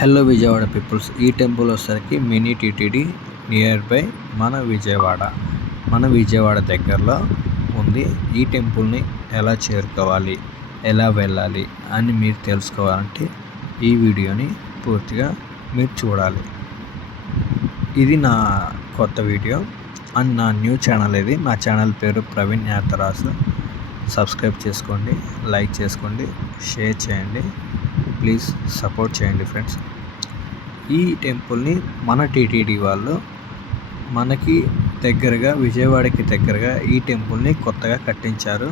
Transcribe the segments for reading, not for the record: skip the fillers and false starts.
Hello Vijayawada peoples, ఈ temple వచ్చేసరికి mini TTD near by మన విజయవాడ దగ్గరలో ఉంది. ఈ టెంపుల్ని ఎలా చేరుకోవాలి, ఎలా వెళ్ళాలి అని మీరు తెలుసుకోవాలంటే ఈ వీడియోని పూర్తిగా మీరు చూడాలి. ఇది నా కొత్త వీడియో అండ్ నా న్యూ ఛానల్. ఇది నా ఛానల్ పేరు ప్రవీణ్ యాత్రాసు. సబ్స్క్రైబ్ చేసుకోండి, లైక్ చేసుకోండి, షేర్ చేయండి, ప్లీజ్ సపోర్ట్ చేయండి ఫ్రెండ్స్. ఈ టెంపుల్ని మన టీటీడీ వాళ్ళు మనకి దగ్గరగా, విజయవాడకి దగ్గరగా ఈ టెంపుల్ని కొత్తగా కట్టించారు.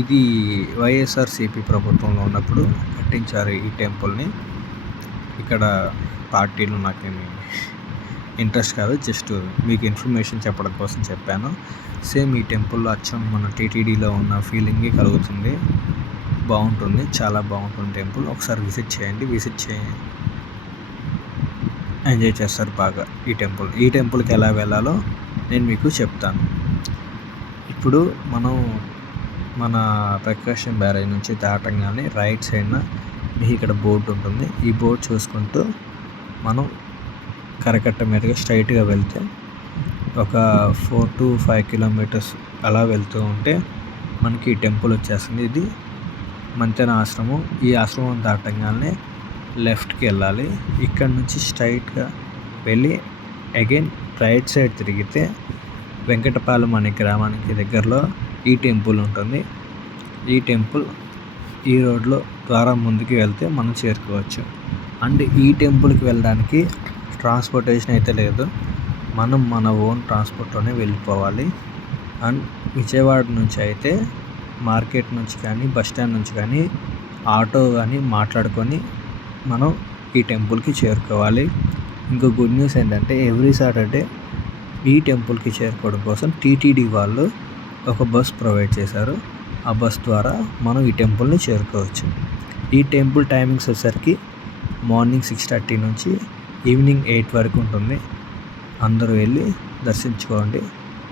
ఇది వైఎస్ఆర్సీపీ ప్రభుత్వంలో ఉన్నప్పుడు కట్టించారు ఈ టెంపుల్ని. ఇక్కడ పార్టీలు నాకేమి ఇంట్రెస్ట్ కాదు, జస్ట్ మీకు ఇన్ఫర్మేషన్ చెప్పడం కోసం చెప్పాను. సేమ్ ఈ టెంపుల్లో అచ్చం మన టీటీడీలో ఉన్న ఫీలింగే కలుగుతుంది. బాగుంటుంది, చాలా బాగుంటుంది టెంపుల్. ఒకసారి విజిట్ చేయండి, ఎంజాయ్ చేస్తారు బాగా. ఈ టెంపుల్కి ఎలా వెళ్ళాలో నేను మీకు చెప్తాను. ఇప్పుడు మనం మన ప్రకాశం బ్యారేజ్ నుంచి దాటంగానే రైట్ సైడ్న మీకు ఇక్కడ బోర్డు ఉంటుంది. ఈ బోర్డు చూసుకుంటూ మనం కరకట్ట మీదుగా స్ట్రైట్గా వెళ్తే ఒక 4 to 5 kilometers అలా వెళ్తూ ఉంటే మనకి ఈ టెంపుల్ వచ్చేస్తుంది. ఇది మంతెన ఆశ్రమం. ఈ ఆశ్రమం దాటంగానే లెఫ్ట్కి వెళ్ళాలి. ఇక్కడ నుంచి స్ట్రైట్గా వెళ్ళి అగైన్ రైట్ సైడ్ తిరిగితే వెంకటపాలెం అనే గ్రామానికి దగ్గరలో ఈ టెంపుల్ ఉంటుంది. ఈ టెంపుల్ ఈ రోడ్లో ద్వారా ముందుకు వెళ్తే మనం చేరుకోవచ్చు. అండ్ ఈ టెంపుల్కి వెళ్ళడానికి ట్రాన్స్పోర్టేషన్ అయితే లేదు, మనం మన ఓన్ ట్రాన్స్పోర్ట్లోనే వెళ్ళిపోవాలి. అండ్ విజయవాడ నుంచి అయితే మార్కెట్ నుంచి కానీ, బస్ స్టాండ్ నుంచి కానీ ఆటో కానీ మాట్లాడుకొని మనం ఈ టెంపుల్కి చేరుకోవాలి. ఇంకో గుడ్ న్యూస్ ఏంటంటే ఎవ్రీ సాటర్డే ఈ టెంపుల్కి చేరుకోవడం కోసం టీటీడీ వాళ్ళు ఒక బస్ ప్రొవైడ్ చేశారు. ఆ బస్ ద్వారా మనం ఈ టెంపుల్ని చేరుకోవచ్చు. ఈ టెంపుల్ టైమింగ్స్ వచ్చేసరికి మార్నింగ్ 6:30 నుంచి ఈవినింగ్ 8 వరకు ఉంటుంది. అందరూ వెళ్ళి దర్శించుకోండి.